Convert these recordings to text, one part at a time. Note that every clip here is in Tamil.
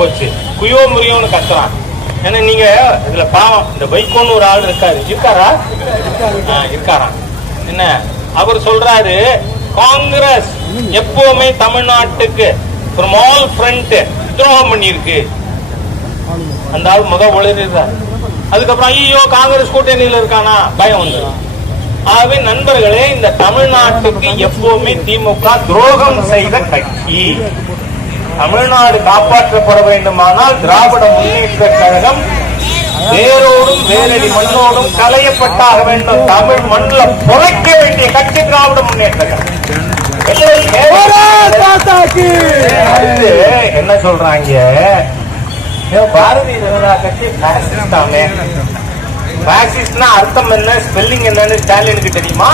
போச்சு. குயோ முறியோன்னு கத்துறான். ஏன்னா நீங்க இதுல பாவம் இந்த வைகோன்னு ஒரு ஆள் இருக்காரு. இருக்காரா? இருக்காரா என்ன? அவர் சொல்றாரு காங்கிரஸ் எப்பவுமே தமிழ்நாட்டுக்கு ஃப்ரம் ஆல் ஃப்ரண்ட் துரோகம் பண்ணியிருக்கு. அந்த ஆள் முத ஒளிர்றார். அதுக்கப்புறம் ஐயோ காங்கிரஸ் கூட்டணியில இருக்கானா? பயம் வந்துடும் ஆகவே நண்பர்களே இந்த தமிழ்நாட்டுக்கு எப்பவுமே திமுக துரோகம் செய்த கட்சி. தமிழ்நாடு காப்பாற்றப்பட வேண்டுமானால் திராவிட முன்னேற்ற கழகம் வேரோடும் வேரடி மண்ணோடும் களையப்பட்டாக வேண்டும். தமிழ் மண்ணில் புதைக்க வேண்டிய கட்சி திராவிட முன்னேற்ற கழகம். என்ன சொல்றாங்க? பாரதிய ஜனதா கட்சி ஆமே. Fascistனா அர்த்தம் என்ன? ஸ்பெல்லிங் என்னன்னு ஸ்டாலினுக்கு தெரியுமா?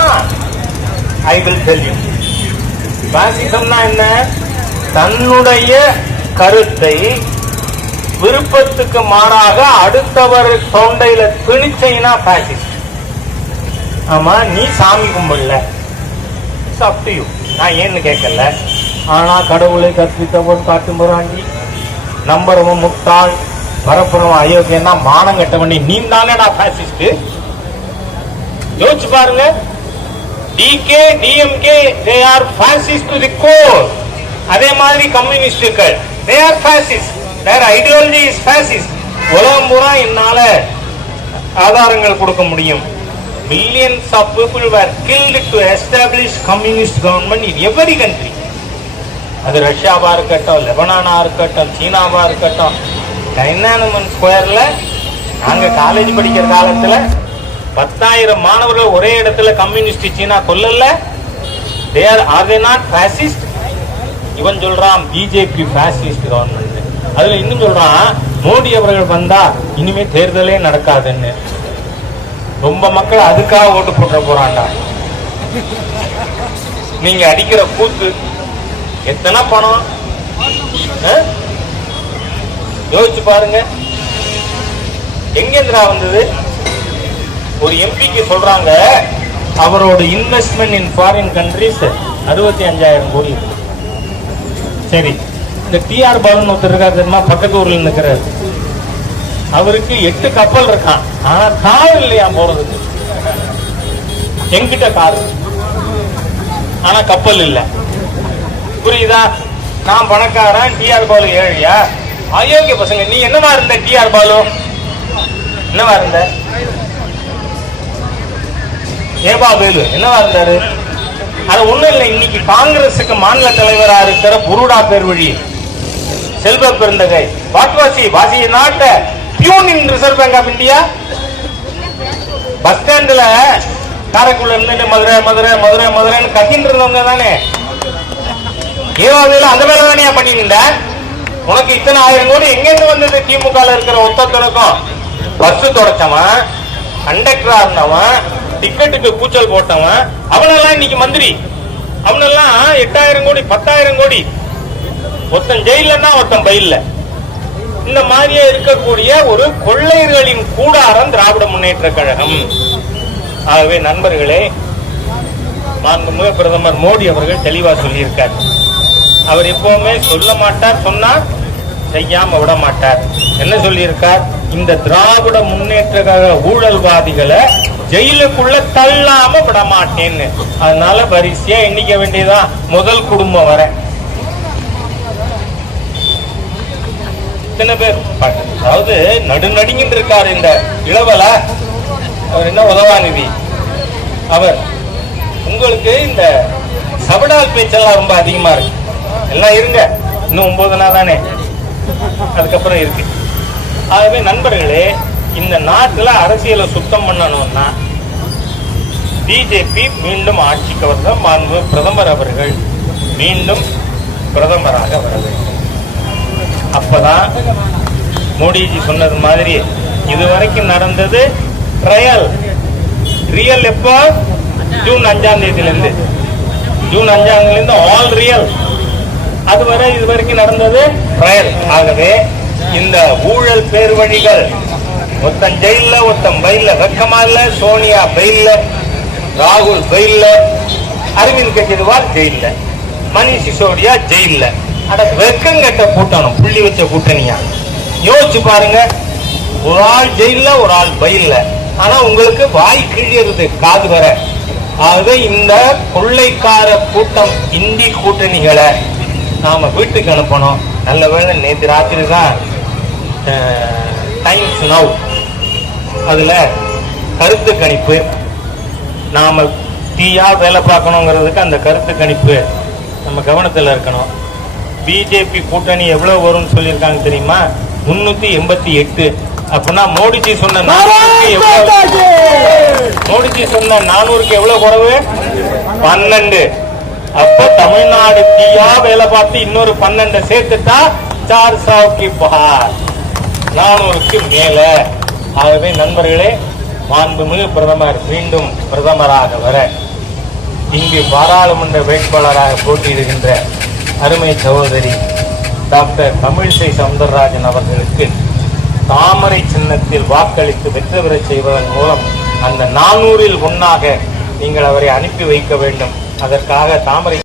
ஐ வில் டெல் யூ பாசிசம்னா என்ன? தன்னுடைய கருத்தை விருப்பத்துக்கு மாறாக அடுத்தவர் தொண்டையில திணிச்சைனா பாசிஸ்ட் ஆமா நீ சாமி கும்பிடல. சப்டியும் நான் ஏன்னு கேட்கல. ஆனா கடவுளை கற்பித்தவன் காட்டும் புறாண்டி நம்புறவன் முட்டாள் வரப்புறவன் அயோக்கியன்னா மானம் கட்டவனே நீ தானே நான் பேசிஸ்ட் யோசிச்சு பாருங்க. DK DMK they are fascist to the core அதே மாதிரி கம்யூனிஸ்டுகள். They are fascists their ideology is fascism உலகம் பூரா என்னால ஆதாரங்கள் கொடுக்க முடியும். Millions of people were killed to establish communist government in every country அது ரஷ்யாவா இருக்கட்டும் லெபனானா இருக்கட்டும் சீனாவா இருக்கட்டும். டைனானமன் ஸ்கொயர்ல நாங்க காலேஜ் படிக்கிற காலத்துல பத்தாயிரம் மாணவர்கள் ஒரே இடத்துல communist China கொல்லல. There are they not fascist இவன் சொல்றான் பிஜேபி பாசிஸ்ட் கவர்மெண்ட் அதுல இன்னும் சொல்றான் மோடி அவர்கள் வந்தா இனிமே தேர்தலே நடக்காதுன்னு. ரொம்ப மக்கள் அதுக்காக ஓட்டு போட்ட போறாண்டா நீங்க அடிக்கிற கூத்து எத்தனை பணம்? யோசிச்சு பாருங்க. எங்கேந்திரா வந்தது? ஒரு எம்பிக்கு சொல்றாங்க அவரோட இன்வெஸ்ட்மெண்ட் இன் ஃபாரின் கண்ட்ரிஸ் அறுபத்தி அஞ்சாயிரம் கோடி இருக்கு. சரி. இந்த டிஆர் பாலன் ஒருத்தர் இருக்காரு தெரியுமா? பக்கத்து ஊர்ல நிற்கிறார் அவருக்கு எட்டு கப்பல் இருக்கான் ஆனா கார் இல்லையா போறதுக்கு? எங்கிட்ட கார். ஆனா கப்பல் இல்ல. புரியுதா? நான் பணக்காரன் டிஆர் பாலு ஏழையா? அயோக்கிய பசங்க நீ என்னவா இருந்த டிஆர் பாலு? என்னவா இருந்த? ஏபா வேலு என்னவா இருந்தாரு? அது ஒண்ணும் இல்லை. இன்னைக்கு காங்கிரசுக்கு மாநில தலைவரா இருக்கிற புருடா பேர் செல்வ பெருந்தகை வாட்வாசி வாசி வாசி நாட்ட peon in Reserve Bank of India. Bus ஸ்டாண்ட்ல காரைக்குள்ள இருந்து மதுரை மதுரை மதுரை மதுரைன்னு கத்தின்னு இருந்தவங்க தானே. ஏவாவில் அந்த வேலை தானே பண்ணிருந்த உனக்கு இத்தனை ஆயிரம் கோடி எங்க இருந்து வந்தது? திமுக இருக்கிற இருக்கிற ஒத்தத்தனுக்கும் பஸ் தொடச்சவன் கண்டக்டரா இருந்தவன் டிக்கெட்டுக்கு கூச்சல் போட்டவன் அவனெல்லாம் இன்னைக்கு மந்திரி. அவனெல்லாம் எட்டாயிரம் கோடி பத்தாயிரம் கோடி. ஒருத்தன் ஜெயிலன்னா ஒருத்தன் பயில்ல. இந்த மாதிரியே இருக்கக்கூடிய ஒரு கொள்ளையர்களின் கூடாரம் திராவிட முன்னேற்ற கழகம். ஆகவே நண்பர்களே மாண்புமிகு பிரதமர் மோடி அவர்கள் தெளிவா சொல்லியிருக்கார். அவர் எப்பவுமே சொல்ல மாட்டார் சொன்னா செய்யாம விட மாட்டார். என்ன சொல்லியிருக்கார் இந்த திராவிட முன்னேற்ற கழக ஊழல்வாதிகளை ஜெயிலுக்குள்ள தள்ளாம விட மாட்டேன்னு அதனால வரிசையா எண்ணிக்க வேண்டியதுதான் முதல் குடும்பம் வர. இத்தனை பேர். அதாவது நடுநடுங்கின்னு இருக்காரு இந்த இளவல. அவர் என்ன உதவாநிதி? அவர். உங்களுக்கு இந்த சபடால் பேச்செல்லாம் ரொம்ப அதிகமா இருக்கு. எல்லாம் இருங்க. இன்னும் ஒன்பது நாள் தானே. அதுக்கப்புறம் இருக்கு. ஆகவே நண்பர்களே இந்த நாட்டில் அரசியலை சுத்தம் பண்ணணும்னா பிஜேபி மீண்டும் ஆட்சிக்கு வந்த மாண்பு பிரதமர் அவர்கள் மீண்டும் பிரதமராக வர வேண்டும். அப்பதான் மோடிஜி சொன்னது மாதிரி இதுவரைக்கும் நடந்தது ட்ரையல் ரியல் எப்போ? ஜூன் அஞ்சாம் தேதியிலிருந்து. ஜூன் அஞ்சாம் தேதியிலிருந்து ஆல் ரியல் அதுவரை இதுவரைக்கும் நடந்தது ட்ரையல் ஆகவே இந்த ஊழல் பேர் வழிகள் ஒருத்தன் ஜெயில்ல ஒருத்தன் பயில வெக்கமா இல்ல சோனியா பெயில்ல ராகுல் பெயில்ல அரவிந்த் கெஜ்ரிவால் ஜெயில்ல மணிஷ் சிசோடியா ஜெயில்ல. அட வெக்கம் கட்ட கூட்டணும் புள்ளி வச்ச கூட்டணியா? யோசிச்சு பாருங்க ஒரு ஆள் ஜெயில்ல ஒரு ஆள் பயில்ல. ஆனா உங்களுக்கு வாய் கிழியறது காது வர. ஆகவே இந்த கொள்ளைக்கார கூட்டம் இந்தி கூட்டணிகளை நாம வீட்டுக்கு அனுப்பணும். நல்ல வேளை நேற்று ராத்திரி தான் டைம்ஸ் நவ் அதுல கருத்து கணிப்பு. நாம தீயா வேலை பார்க்கணுங்கிறதுக்கு அந்த கருத்து கணிப்பு நம்ம கவனத்தில் இருக்கணும். பிஜேபி கூட்டணி எவ்வளவு வரும்னு சொல்லியிருக்காங்க தெரியுமா? முன்னூத்தி எண்பத்தி எட்டு. அப்படின்னா மோடிஜி சொன்ன மோடிஜி! சொன்ன நானூறுக்கு எவ்வளவு குறைவு? பன்னெண்டு. அப்ப தமிழ்நாடு தீயா வேலை பார்த்து இன்னொரு பன்னெண்டு சேர்த்துட்டா சார் சாவுக்கு பஹார் நானூறுக்கு மேல. ஆகவே நண்பர்களே மாண்புமிகு பிரதமர் மீண்டும் பிரதமராக வர இங்கு பாராளுமன்ற வேட்பாளராக போட்டியிடுகின்ற அருமை சகோதரி டாக்டர் தமிழிசை சவுந்தரராஜன் அவர்களுக்கு தாமரை சின்னத்தில் வாக்களித்து வெற்றி பெறச் செய்வதன் மூலம் அந்த நானூறில் ஒன்றாக நீங்கள் அவரை அனுப்பி வைக்க வேண்டும். அதற்காக தாமரை